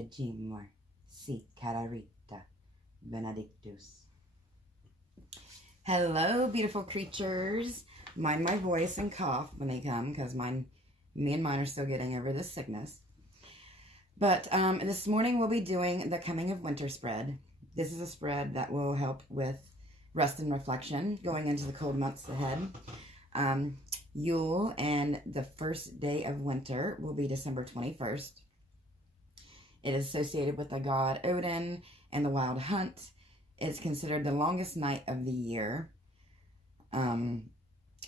protegimur, si cararita benedictus. Hello, beautiful creatures. Mind my voice and cough when they come, because me and mine are still getting over this sickness. But this morning we'll be doing the Coming of Winter spread. This is a spread that will help with rest and reflection going into the cold months ahead. Yule and the first day of winter will be December 21st. It is associated with the god Odin and the wild hunt. It's considered the longest night of the year.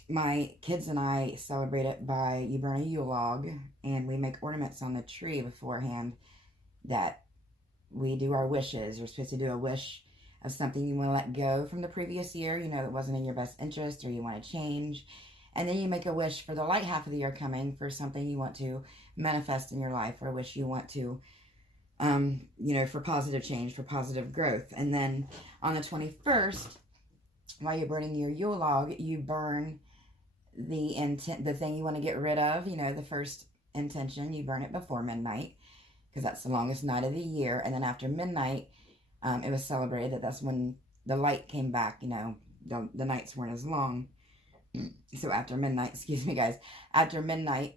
My kids and I celebrate it by, you burn a Yule log, and we make ornaments on the tree beforehand that we do our wishes. You're supposed to do a wish of something you want to let go from the previous year, that wasn't in your best interest or you want to change. And then you make a wish for the light half of the year coming for something you want to manifest in your life, or a wish you want to, for positive change, for positive growth. And then on the 21st, while you're burning your Yule log, you burn the thing you want to get rid of, the first intention. You burn it before midnight, because that's the longest night of the year. And then after midnight, it was celebrated that's when the light came back. The nights weren't as long. So after midnight, excuse me guys, after midnight,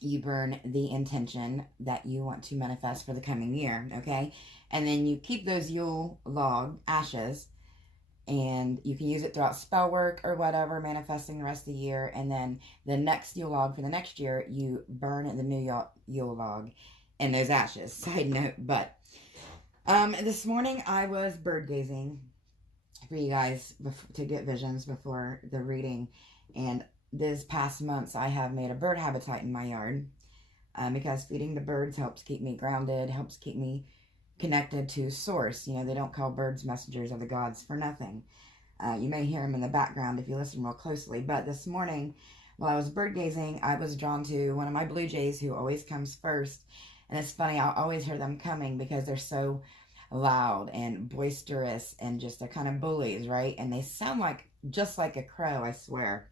you burn the intention that you want to manifest for the coming year, okay? And then you keep those Yule log ashes, and you can use it throughout spell work or whatever, manifesting the rest of the year. And then the next Yule log for the next year, you burn the new Yule log in those ashes. Side note, but this morning I was bird gazing for you guys to get visions before the reading. And this past months I have made a bird habitat in my yard because feeding the birds helps keep me grounded, helps keep me connected to source. They don't call birds messengers of the gods for nothing. You may hear them in the background if you listen real closely. But this morning, while I was bird gazing, I was drawn to one of my blue jays who always comes first. And it's funny, I'll always hear them coming because they're so loud and boisterous and just a kind of bullies, right? And they sound just like a crow, I swear.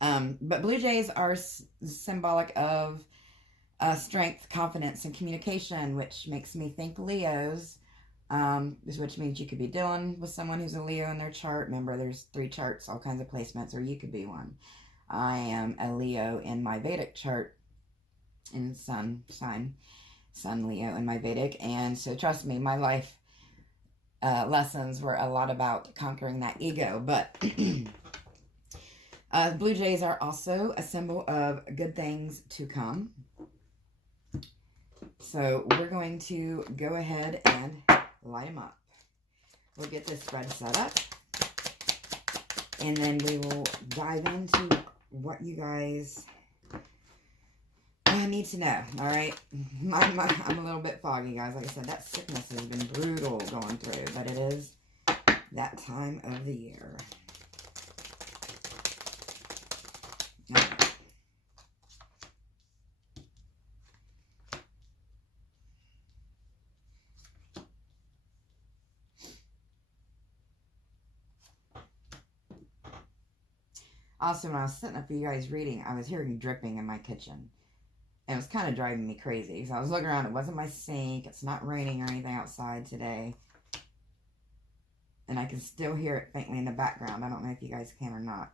But blue jays are symbolic of strength, confidence, and communication, which makes me think Leos, which means you could be dealing with someone who's a Leo in their chart. Remember, there's 3 charts, all kinds of placements, or you could be one. I am a Leo in my Vedic chart, in sun Leo in my Vedic. And so trust me, my life lessons were a lot about conquering that ego. But blue jays are also a symbol of good things to come. So we're going to go ahead and light them up. We'll get this spread set up, and then we will dive into what you guys need to know. All right, I'm a little bit foggy, guys. Like I said, that sickness has been brutal going through, but it is that time of the year. All right. Also, when I was sitting up for you guys reading, I was hearing dripping in my kitchen. And it was kind of driving me crazy. So I was looking around. It wasn't my sink. It's not raining or anything outside today. And I can still hear it faintly in the background. I don't know if you guys can or not.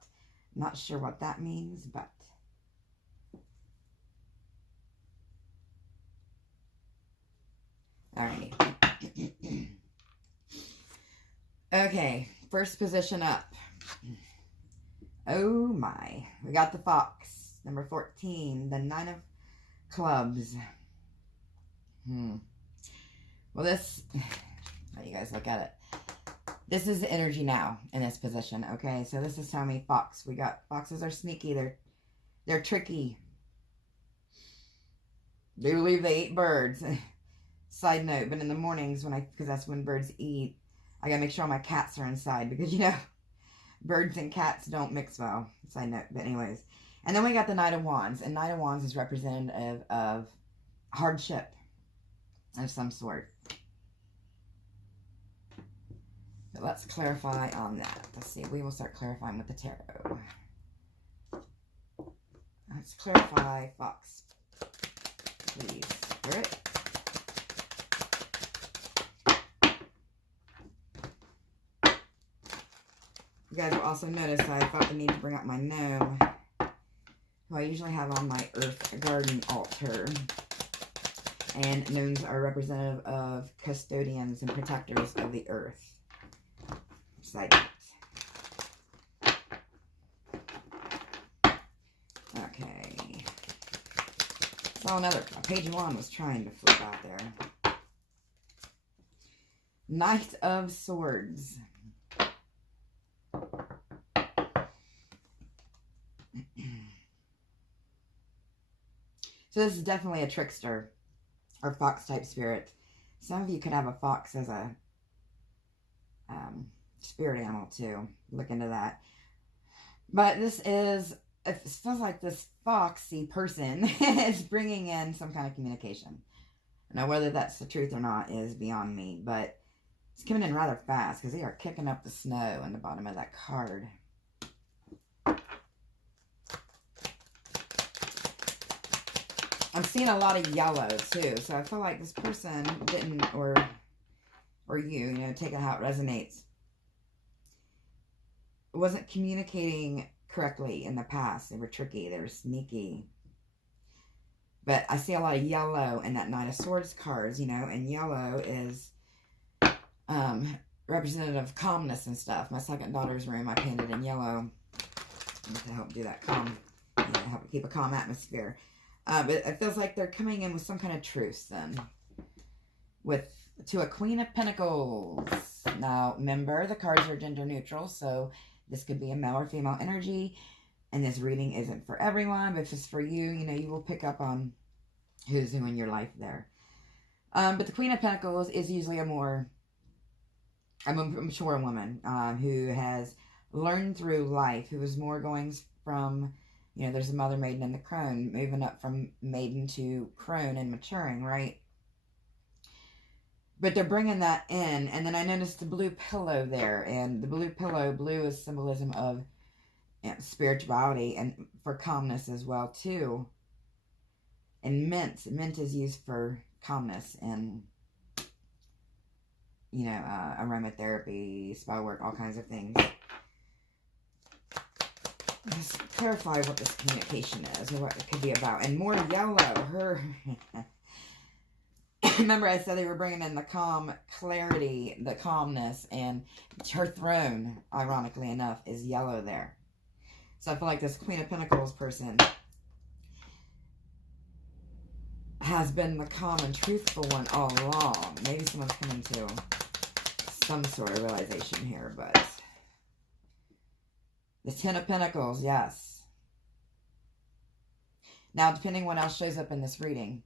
I'm not sure what that means, but... Alright. Okay, first position up. Oh my. We got the fox. Number 14. The 9 of clubs. Well, this... Let you guys look at it. This is the energy now in this position, okay? So this is telling me fox. Foxes are sneaky. They're tricky. They believe they eat birds. Side note, but in the mornings, because that's when birds eat, I gotta make sure all my cats are inside because, birds and cats don't mix well. Side note, but anyways. And then we got the Knight of Wands. And Knight of Wands is representative of hardship of some sort. But let's clarify on that. Let's see. We will start clarifying with the tarot. Let's clarify fox. Please. Spirit. You guys will also notice I felt the need to bring up my gnome, who I usually have on my earth garden altar. And gnomes are representative of custodians and protectors of the earth. Just like that. Okay. So page one was trying to flip out there. Knight of Swords. So this is definitely a trickster or fox type spirit. Some of you could have a fox as a spirit animal too. Look into that. But this is, it feels like this foxy person is bringing in some kind of communication. Now, whether that's the truth or not is beyond me, but it's coming in rather fast because they are kicking up the snow in the bottom of that card. I'm seeing a lot of yellow too, so I feel like this person didn't, or you know, take it how it resonates, wasn't communicating correctly in the past. They were tricky, they were sneaky. But I see a lot of yellow in that Knight of Swords cards, you know, and yellow is representative of calmness and stuff. My second daughter's room, I painted in yellow to help do that calm, you know, help keep a calm atmosphere. But it feels like they're coming in with some kind of truce then. To a Queen of Pentacles. Now, remember, the cards are gender neutral, so this could be a male or female energy. And this reading isn't for everyone, but if it's for you, you know, you will pick up on who's who in your life there. But the Queen of Pentacles is usually a mature woman who has learned through life, who is more going from, you know, there's a mother, maiden, and the crone, moving up from maiden to crone and maturing, right? But they're bringing that in. And then I noticed the blue pillow there. And the blue pillow, blue is symbolism of, you know, spirituality and for calmness as well, too. And mint is used for calmness and, you know, aromatherapy, spell work, all kinds of things. Let's clarify what this communication is or what it could be about. And more yellow. Remember I said they were bringing in the calm, clarity, the calmness, and her throne, ironically enough, is yellow there. So I feel like this Queen of Pentacles person has been the calm and truthful one all along. Maybe someone's coming to some sort of realization here, but the Ten of Pentacles, yes. Now, depending what else shows up in this reading,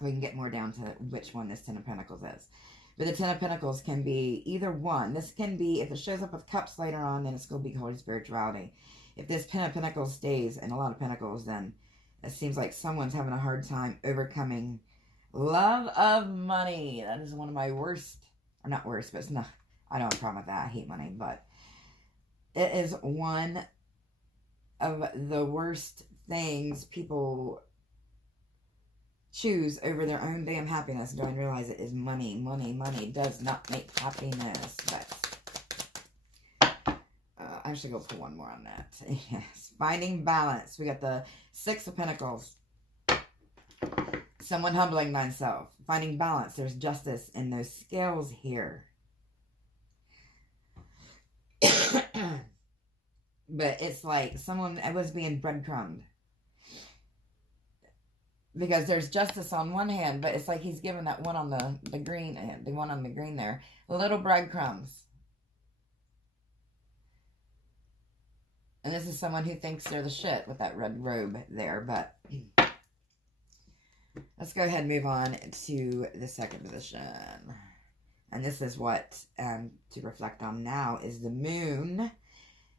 we can get more down to which one this Ten of Pentacles is. But the Ten of Pentacles can be either one. This can be, if it shows up with cups later on, then it's going to be holy spirituality. If this Ten of Pentacles stays in a lot of Pentacles, then it seems like someone's having a hard time overcoming love of money. That is one of my worst, or not worst, but it's not, I don't have a problem with that. I hate money, but it is one of the worst things people choose over their own damn happiness. Don't realize it is money. Money does not make happiness. But I should go for one more on that. Yes, finding balance. We got the Six of Pentacles. Someone humbling thyself. Finding balance. There's justice in those scales here. But it's like someone was being breadcrumbed. Because there's justice on one hand, but it's like he's giving that one on the green, the one on the green there, little breadcrumbs. And this is someone who thinks they're the shit with that red robe there, but let's go ahead and move on to the second position. And this is what to reflect on now is the moon,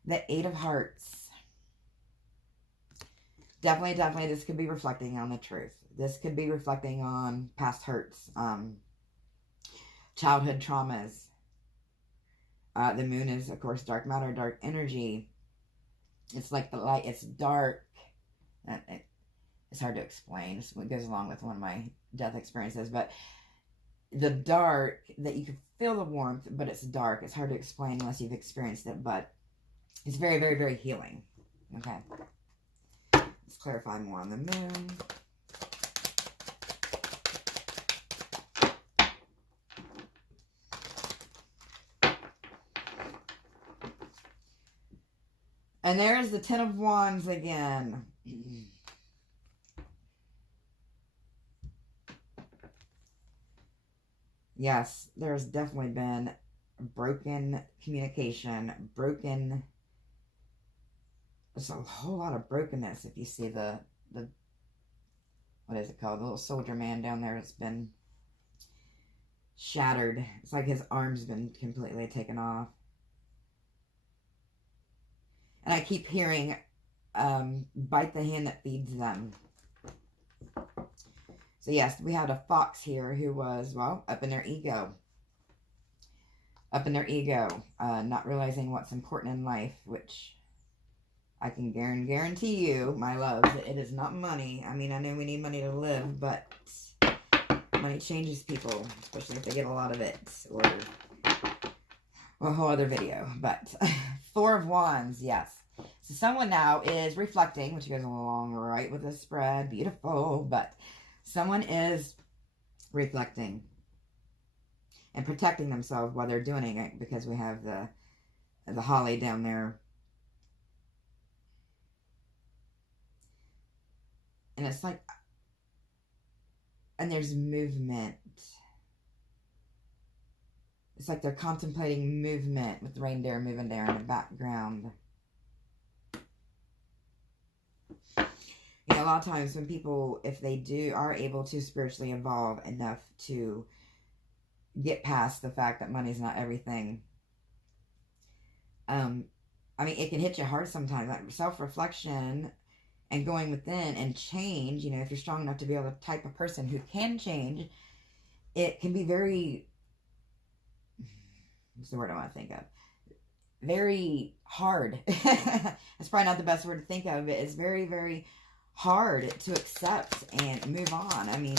the Eight of Hearts. Definitely, this could be reflecting on the truth. This could be reflecting on past hurts, childhood traumas. The moon is, of course, dark matter, dark energy. It's like the light, it's dark. It's hard to explain. It goes along with one of my death experiences, but the dark, that you can feel the warmth, but it's dark. It's hard to explain unless you've experienced it, but It's very, very, very healing. Okay. Let's clarify more on the moon. And there's the Ten of Wands again. Yes, there's definitely been broken communication, broken... There's a whole lot of brokenness if you see the what is it called? The little soldier man down there has been shattered. It's like his arm's been completely taken off. And I keep hearing, bite the hand that feeds them. So yes, we had a fox here who was, well, up in their ego. Up in their ego. Not realizing what's important in life, which I can guarantee you, my loves, that it is not money. I mean, I know we need money to live, but money changes people, especially if they get a lot of it. Or a whole other video. But Four of Wands, yes. So someone now is reflecting, which goes along right with the spread. Beautiful. But someone is reflecting and protecting themselves while they're doing it, because we have the holly down there. And it's like, and there's movement. It's like they're contemplating movement with the reindeer moving there in the background. You know, a lot of times when people, if they are able to spiritually evolve enough to get past the fact that money's not everything, I mean, it can hit you hard sometimes. Like self-reflection and going within and change, you know, if you're strong enough to be able to type of person who can change, it can be very, what's the word I want to think of? Very hard. That's probably not the best word to think of. It's very, very hard to accept and move on. I mean,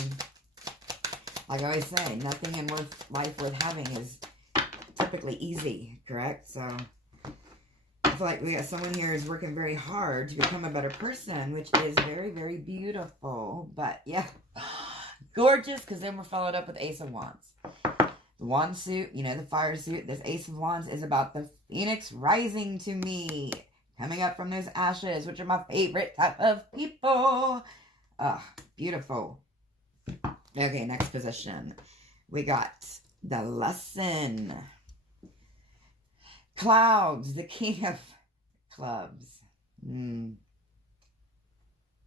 like I always say, nothing in life worth having is typically easy, correct? So I feel like we got someone here who's working very hard to become a better person, which is very, very beautiful. But yeah, gorgeous, because then we're followed up with Ace of Wands. The wand suit, you know, the fire suit. This Ace of Wands is about the phoenix rising to me, coming up from those ashes, which are my favorite type of people. Beautiful. Okay, next position. We got the lesson. Clouds, the king of clubs.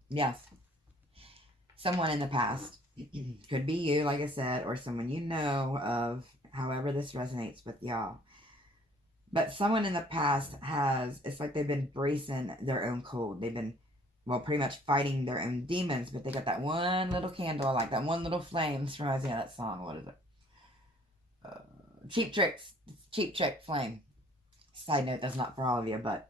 Yes. Someone in the past. Could be you, like I said, or someone you know of, however this resonates with y'all. But someone in the past has, it's like they've been bracing their own cold. They've been, well, pretty much fighting their own demons, but they got that one little candle, like that one little flame. This reminds me of that song. What is it? Cheap Tricks. Cheap Trick Flame. Side note, that's not for all of you, but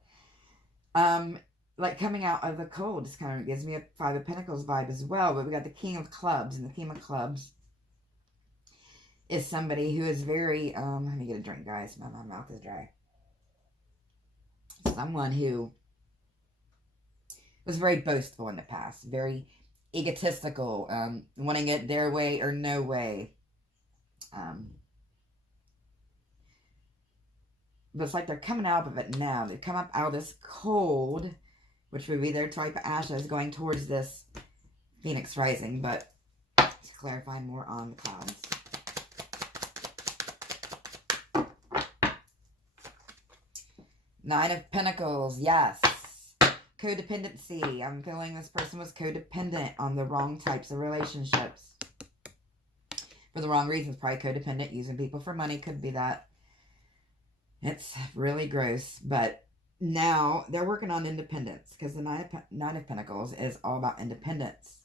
like coming out of the cold, this kind of gives me a Five of Pentacles vibe as well. But we got the King of Clubs, and the King of Clubs is somebody who is very, let me get a drink, guys. My mouth is dry. Someone who was very boastful in the past, very egotistical, wanting it their way or no way. But it's like they're coming out of it now. They come up out of this cold, which would be their type of ashes, going towards this Phoenix rising. But let's clarify more on the clouds. Nine of Pentacles, yes. Codependency. I'm feeling this person was codependent on the wrong types of relationships. For the wrong reasons. Probably codependent, using people for money. Could be that. It's really gross. But now they're working on independence. Because the Nine of Pentacles is all about independence.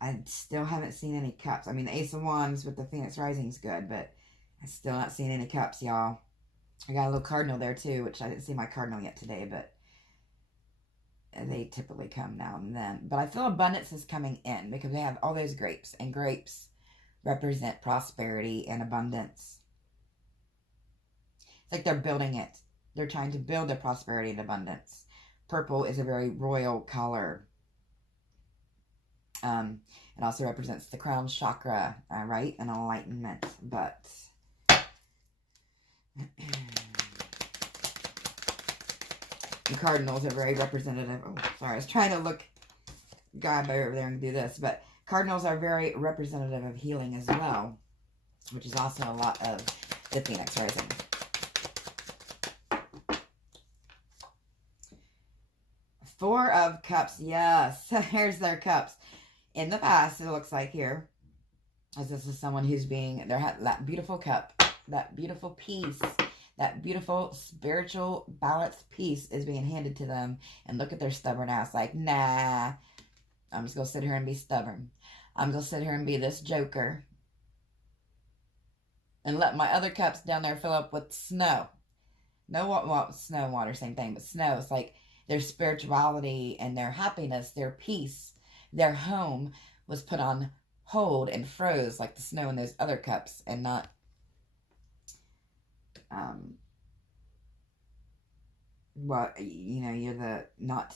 I still haven't seen any cups. I mean, the Ace of Wands with the Phoenix Rising is good. But I'm still not seeing any cups, y'all. I got a little cardinal there too, which I didn't see my cardinal yet today, but they typically come now and then. But I feel abundance is coming in because they have all those grapes, and grapes represent prosperity and abundance. It's like they're building it. They're trying to build their prosperity and abundance. Purple is a very royal color. It also represents the crown chakra, right? And enlightenment. But the cardinals are very representative. Oh, sorry. I was trying to look guy over there and do this. But cardinals are very representative of healing as well, which is also a lot of the Phoenix rising. Four of Cups. Yes. Here's their cups. In the past, it looks like here, as this is someone who's being, that beautiful cup, that beautiful peace, that beautiful spiritual balanced peace is being handed to them. And look at their stubborn ass, like, nah, I'm just going to sit here and be stubborn. I'm going to sit here and be this joker. And let my other cups down there fill up with snow. No, snow and water, same thing, but snow. It's like their spirituality and their happiness, their peace, their home was put on hold and froze like the snow in those other cups, and not you're not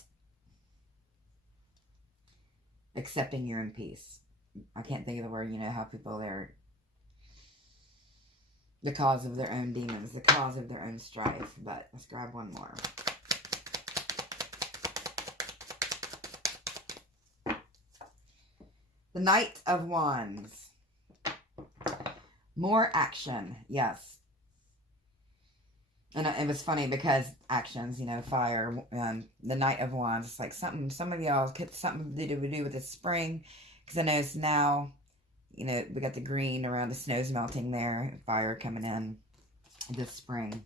accepting your own peace. I can't think of the word. How people, they're the cause of their own demons, the cause of their own strife. But let's grab one more. The Knight of Wands. More action. Yes. And it was funny because actions, fire, the Knight of Wands. It's like some of y'all get something to do with the spring. Because I notice now, we got the green around the snow's melting there. Fire coming in this spring.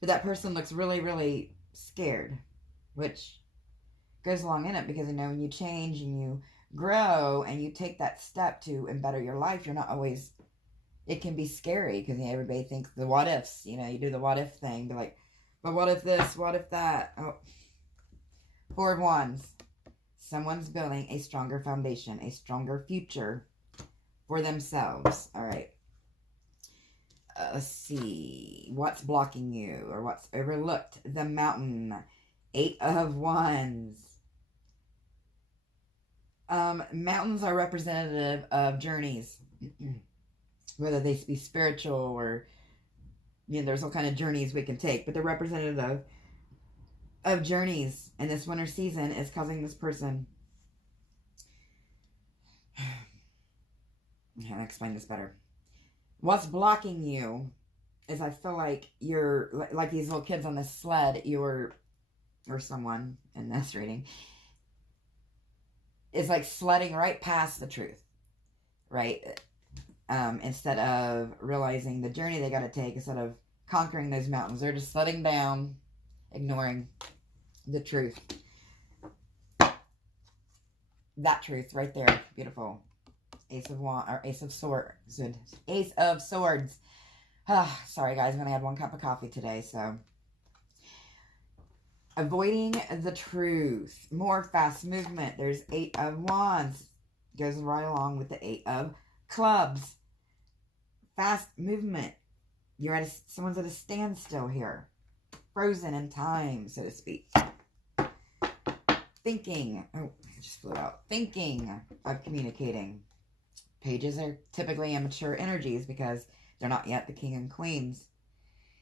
But that person looks really, really scared, which goes along in it because, when you change and you grow and you take that step to better your life, you're not always, it can be scary because everybody thinks the what ifs, you do the what if thing, be like, but what if this, what if that? Oh. Four of Wands. Someone's building a stronger foundation, a stronger future for themselves. All right. Let's see. What's blocking you or what's overlooked? The Mountain. Eight of Wands. Mountains are representative of journeys. Whether they be spiritual or, there's all kind of journeys we can take. But they're representative of journeys. And this winter season is causing this person. How to explain this better? What's blocking you is I feel like you're like these little kids on this sled, or someone in this reading is like sledding right past the truth, right? Instead of realizing the journey they got to take, instead of conquering those mountains, they're just sledding down, ignoring the truth. That truth right there, beautiful. Ace of Wands, or Ace of Swords. Ace of Swords. Sorry, guys. I've only had one cup of coffee today, so. Avoiding the truth. More fast movement. There's Eight of Wands. Goes right along with the Eight of Clubs. Fast movement. Someone's at a standstill here. Frozen in time, so to speak. Thinking. Oh, I just flew out. Thinking of communicating. Pages are typically immature energies because they're not yet the king and queens.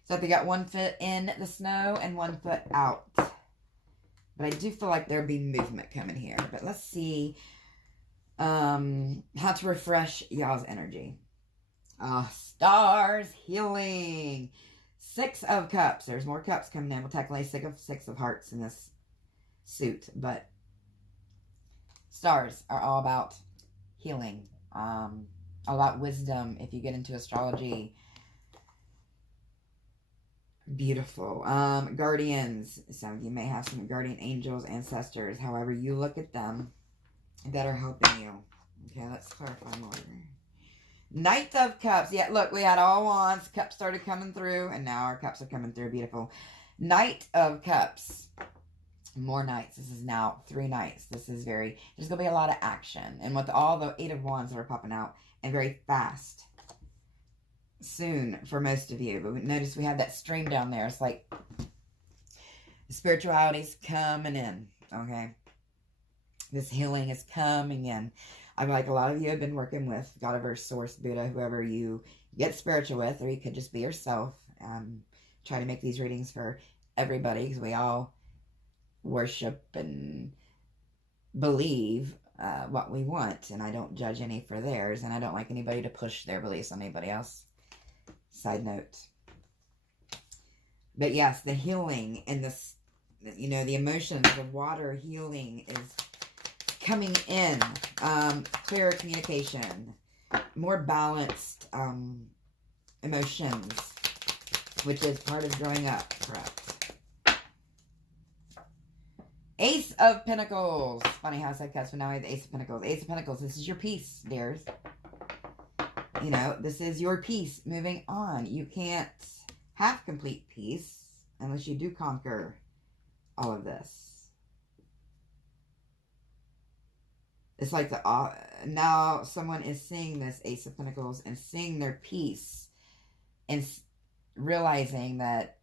So they got 1 foot in the snow and 1 foot out. But I do feel like there'll be movement coming here. But let's see how to refresh y'all's energy. Stars, healing. 6 of Cups. There's more cups coming in. We'll technically 6 of Hearts in this suit. But stars are all about healing. All about wisdom if you get into astrology. Beautiful. Guardians. Some of you may have some guardian angels, ancestors, however you look at them, that are helping you. Okay, let's clarify more. Knight of Cups. Yeah, look, we had all wands. Cups started coming through, and now our cups are coming through. Beautiful. Knight of Cups. More nights. This is now 3 nights. This is very, there's going to be a lot of action. And with all the 8 of Wands that are popping out, and very fast. Soon for most of you. But notice we have that stream down there. It's like spirituality's coming in. Okay. This healing is coming in. I feel like a lot of you have been working with Godiverse, Source, Buddha, whoever you get spiritual with, or you could just be yourself. Try to make these readings for everybody, because we all worship and believe what we want, and I don't judge any for theirs, and I don't like anybody to push their beliefs on anybody else. Side note. But yes, the healing and this, you know, the emotions, the water healing is coming in. Clearer communication, more balanced emotions, which is part of growing up, correct? Ace of Pentacles. Funny how I said cuss, but now I have the Ace of Pentacles. Ace of Pentacles, this is your peace, dears. You know, this is your peace moving on. You can't have complete peace unless you do conquer all of this. It's like now someone is seeing this Ace of Pentacles and seeing their peace and realizing that,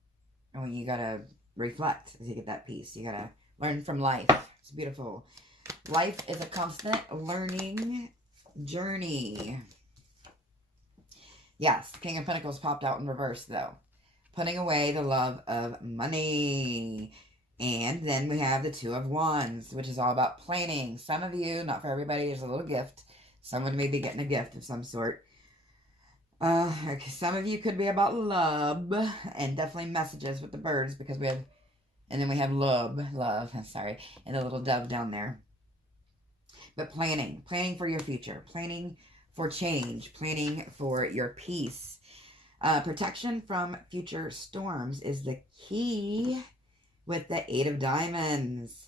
oh, you gotta reflect as you get that peace. You gotta learn from life. It's beautiful. Life is a constant learning journey. Yes, King of Pentacles popped out in reverse, though. Putting away the love of money. And then we have the Two of Wands, which is all about planning. Some of you, not for everybody, there's a little gift. Someone may be getting a gift of some sort. Some of you could be about love, and definitely messages with the birds, because we have, and then we have love, sorry, and the little dove down there. But planning for your future, planning for change, planning for your peace. Protection from future storms is the key with the Eight of Diamonds.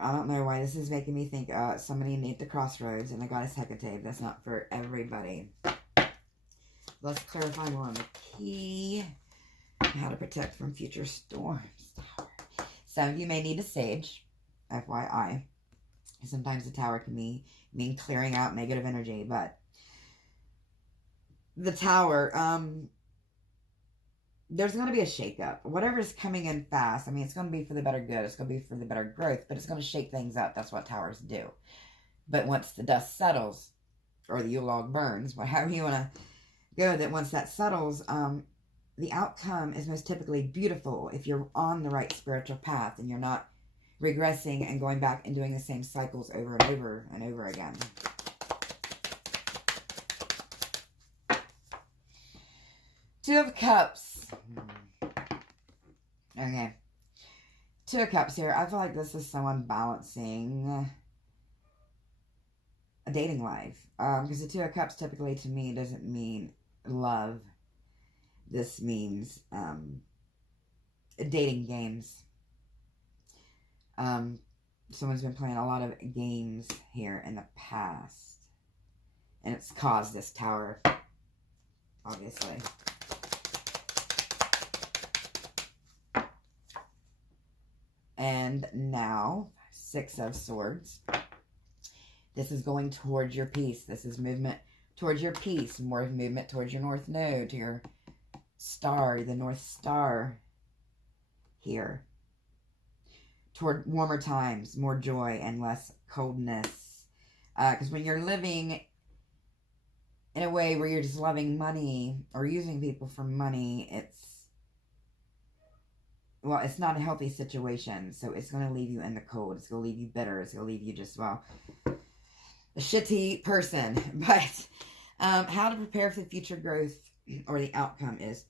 I don't know why this is making me think somebody near the crossroads and the goddess Hecate. That's not for everybody. Let's clarify more on the key. How to protect from future storms. Some of you may need a sage, FYI. Sometimes the tower can mean clearing out negative energy, but the tower, there's going to be a shakeup. Whatever's coming in fast, I mean, it's going to be for the better good. It's going to be for the better growth, but it's going to shake things up. That's what towers do. But once the dust settles, or the Yule log burns, however you want to go with it, once that settles, the outcome is most typically beautiful if you're on the right spiritual path and you're not regressing and going back and doing the same cycles over and over and over again. Two of Cups. Okay. Two of Cups here. I feel like this is someone balancing a dating life. Because the Two of Cups typically to me doesn't mean love. This means dating games. Someone's been playing a lot of games here in the past. And it's caused this tower, obviously. And now, Six of Swords. This is going towards your peace. This is movement towards your peace. More movement towards your North Node, to your star, the North Star here. Toward warmer times, more joy and less coldness. Because when you're living in a way where you're just loving money or using people for money, it's not a healthy situation. So it's going to leave you in the cold. It's going to leave you bitter. It's going to leave you just, well, a shitty person. But how to prepare for the future growth or the outcome is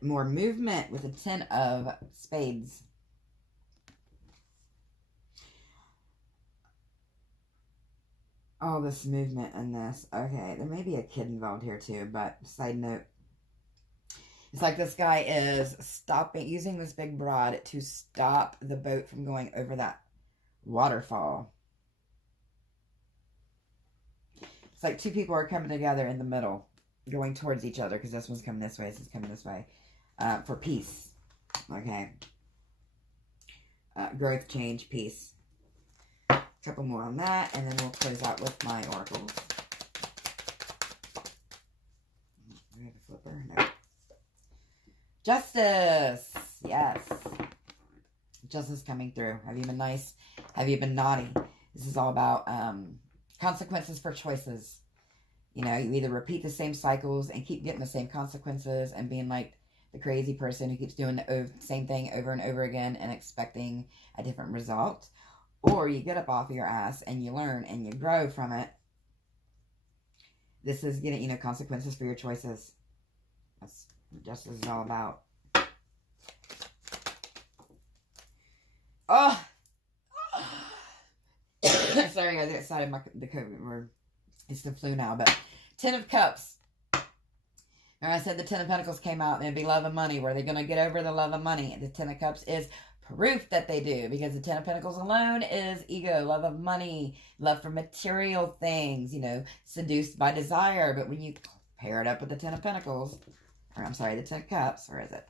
more movement with a 10 of Spades. All this movement and this. Okay, there may be a kid involved here too, but side note. It's like this guy is using this big rod to stop the boat from going over that waterfall. It's like two people are coming together in the middle, going towards each other, because this one's coming this way, this is coming this way, for peace. Okay. Growth, change, peace. A couple more on that, and then we'll close out with my oracles. Do we have a flipper? No. Justice. Yes. Justice coming through. Have you been nice? Have you been naughty? This is all about consequences for choices. You know, you either repeat the same cycles and keep getting the same consequences and being like the crazy person who keeps doing the same thing over and over again and expecting a different result. Or you get up off your ass and you learn and you grow from it. This is getting, you know, consequences for your choices. That's what justice is all about. Oh! Sorry guys, I got excited. The COVID, it's the flu now, but Ten of Cups. And I said the Ten of Pentacles came out and it'd be love and money. Were they going to get over the love and money? The Ten of Cups is proof that they do, because the Ten of Pentacles alone is ego, love of money, love for material things, you know, seduced by desire. But when you pair it up with the Ten of Pentacles, or I'm sorry, the Ten of Cups, or is it?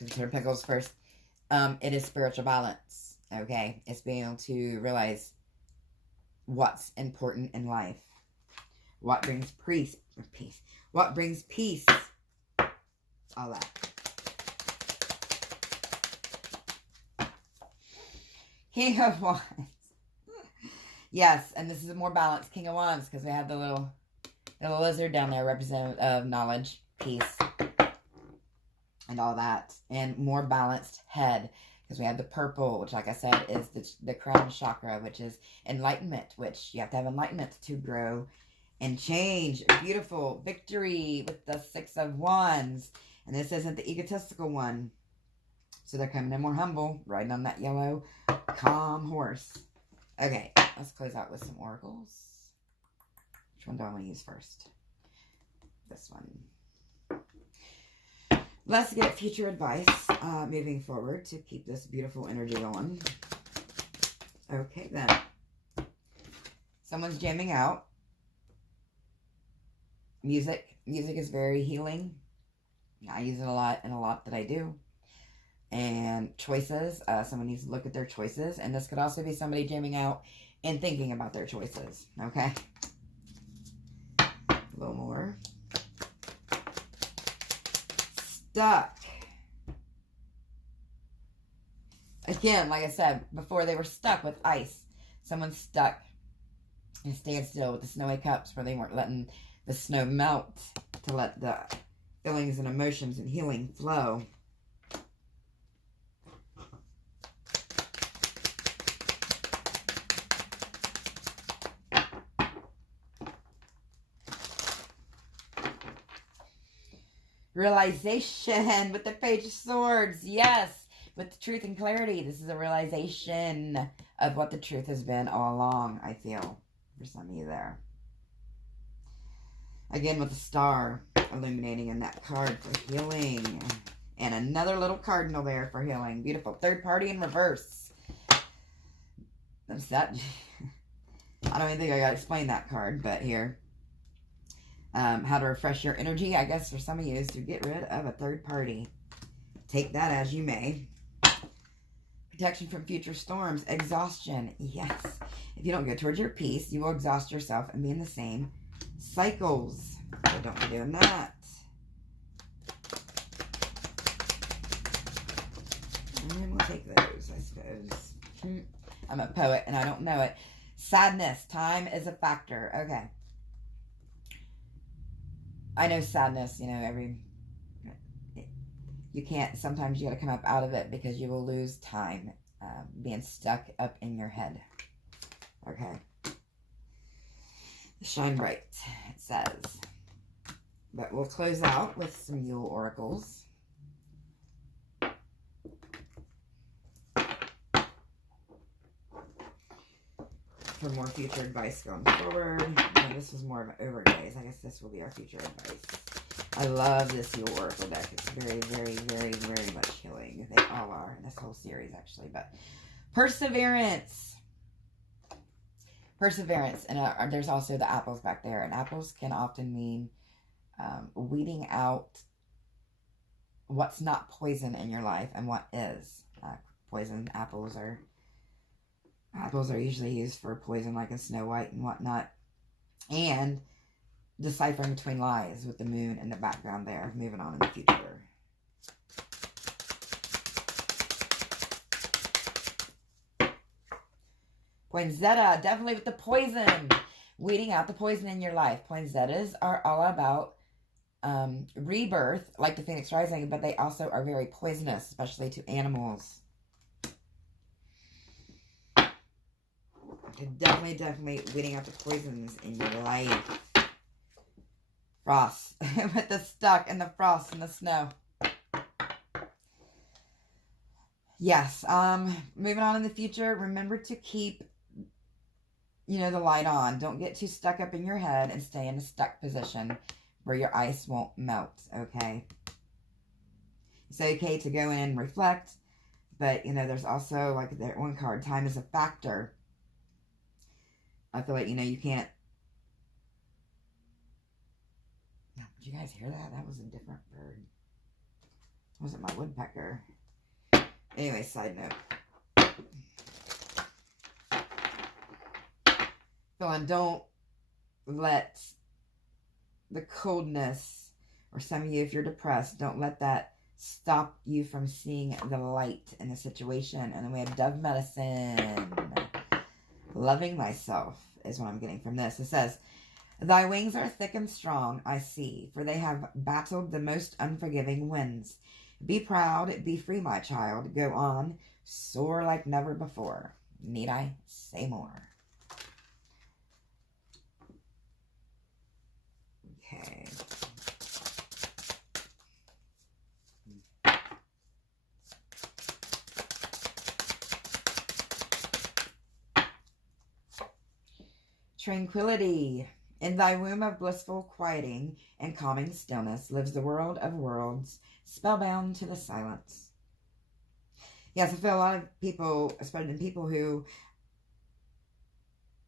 The Ten of Pentacles first. It is spiritual balance, okay? It's being able to realize what's important in life. What brings peace. What brings peace. All that. King of Wands. Yes, and this is a more balanced King of Wands because we have the little lizard down there, representative of knowledge, peace, and all that. And more balanced head because we have the purple, which, like I said, is the crown chakra, which is enlightenment, which you have to have enlightenment to grow and change. Beautiful victory with the Six of Wands. And this isn't the egotistical one. So they're coming in more humble, riding on that yellow calm horse. Okay, let's close out with some oracles. Which one do I want to use first? This one. Let's get future advice moving forward to keep this beautiful energy going. Okay, then. Someone's jamming out. Music. Music is very healing. I use it a lot in a lot that I do. And choices. Someone needs to look at their choices. And this could also be somebody jamming out and thinking about their choices. Okay? A little more. Stuck. Again, like I said, before they were stuck with ice. Someone's stuck and stand still with the snowy cups where they weren't letting the snow melt to let the feelings and emotions and healing flow. Realization with the Page of Swords. Yes, with the truth and clarity. This is a realization of what the truth has been all along, I feel, for some of you there. Again, with the Star illuminating in that card for healing. And another little cardinal there for healing. Beautiful. Third party in reverse. That's that. I don't even think I got to explain that card, but here. How to refresh your energy, I guess, for some of you is to get rid of a third party. Take that as you may. Protection from future storms. Exhaustion. Yes. If you don't go towards your peace, you will exhaust yourself and be in the same cycles. So don't be doing that. And we'll take those, I suppose. I'm a poet and I don't know it. Sadness. Time is a factor. Okay. I know sadness, you know, you can't, sometimes you got to come up out of it because you will lose time being stuck up in your head. Okay. Shine bright, it says. But we'll close out with some Yule oracles. For more future advice going forward. And this was more of an overgaze. I guess this will be our future advice. I love this Yule Oracle deck. It's very, very, very, very much healing. They all are in this whole series, actually. But perseverance. Perseverance. And there's also the apples back there. And apples can often mean weeding out what's not poison in your life and what is. Poison apples are usually used for poison, like in Snow White and whatnot. And deciphering between lies with the moon in the background there. Moving on in the future. Poinsettia, definitely with the poison. Weeding out the poison in your life. Poinsettias are all about rebirth, like the Phoenix Rising, but they also are very poisonous, especially to animals. Definitely weeding out the poisons in your life. Frost, with the stuck and the frost and the snow. Yes, moving on in the future, remember to keep, you know, the light on. Don't get too stuck up in your head and stay in a stuck position where your ice won't melt, okay? It's okay to go in and reflect, but, you know, there's also, like, that one card, time is a factor. I feel like, you know, you can't... Did you guys hear that? That was a different bird. It wasn't my woodpecker. Anyway, side note. Feeling, don't let the coldness, or some of you, if you're depressed, don't let that stop you from seeing the light in the situation. And then we have Dove Medicine. Loving myself is what I'm getting from this. It says, thy wings are thick and strong, I see, for they have battled the most unforgiving winds. Be proud, be free, my child. Go on, soar like never before. Need I say more? Okay. Tranquility. In thy womb of blissful quieting and calming stillness lives the world of worlds, spellbound to the silence. Yes, I feel a lot of people, especially people who,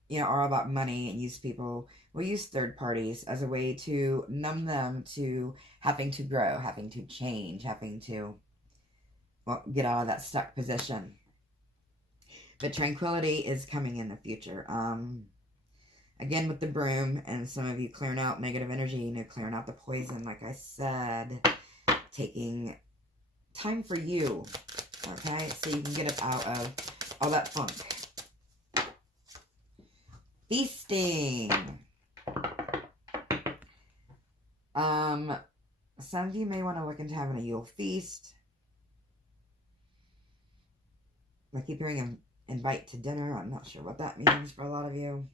you know, are all about money and will use third parties as a way to numb them to having to grow, having to change, having to, well, get out of that stuck position. But tranquility is coming in the future. Again, with the broom, and some of you clearing out negative energy, you know, clearing out the poison, like I said, taking time for you, okay, so you can get up out of all that funk. Feasting. Some of you may want to look into having a Yule feast. I keep hearing an invite to dinner. I'm not sure what that means for a lot of you.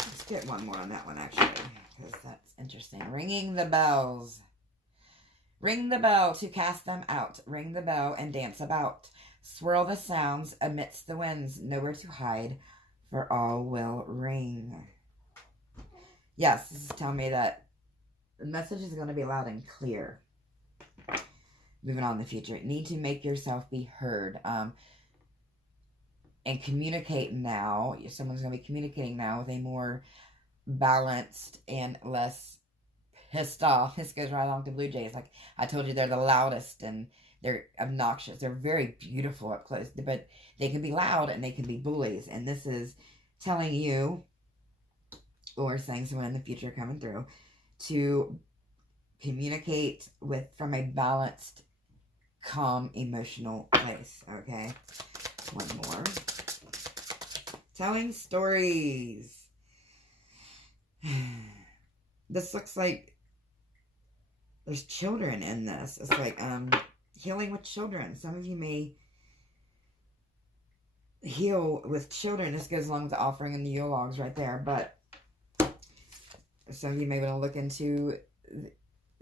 Let's get one more on that one, actually, because that's interesting. Ringing the bells. Ring the bell to cast them out. Ring the bell and dance about. Swirl the sounds amidst the winds. Nowhere to hide, for all will ring. Yes, this is telling me that the message is going to be loud and clear. Moving on in the future. Need to make yourself be heard. And communicate now. Someone's going to be communicating now with a more balanced and less pissed off. This goes right along to Blue Jays. Like I told you, they're the loudest and they're obnoxious. They're very beautiful up close, but they can be loud and they can be bullies. And this is telling you, or saying someone in the future coming through, to communicate from a balanced, calm, emotional place. Okay, one more. Telling stories. This looks like there's children in this. It's like healing with children. Some of you may heal with children. This goes along with the offering and the Yule logs right there. But some of you may want to look into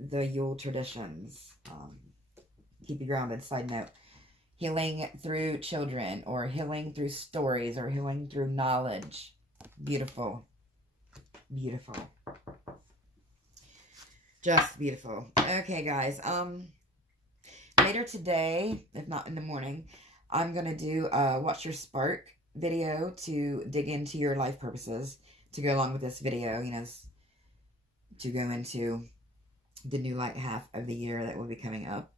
the Yule traditions. Keep you grounded. Side note. Healing through children, or healing through stories, or healing through knowledge. Beautiful. Beautiful. Just beautiful. Okay, guys. Later today, if not in the morning, I'm going to do a Watch Your Spark video to dig into your life purposes to go along with this video, you know, to go into the new light half of the year that will be coming up.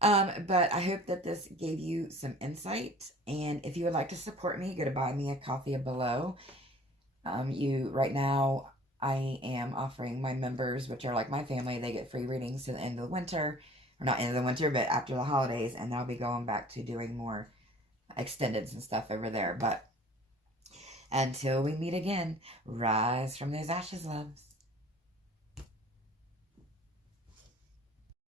But I hope that this gave you some insight. And if you would like to support me, go to Buy Me a Coffee below. Right now, I am offering my members, which are like my family, they get free readings to the end of the winter. Or not end of the winter, but after the holidays. And I'll be going back to doing more extendeds and stuff over there. But until we meet again, rise from those ashes, loves.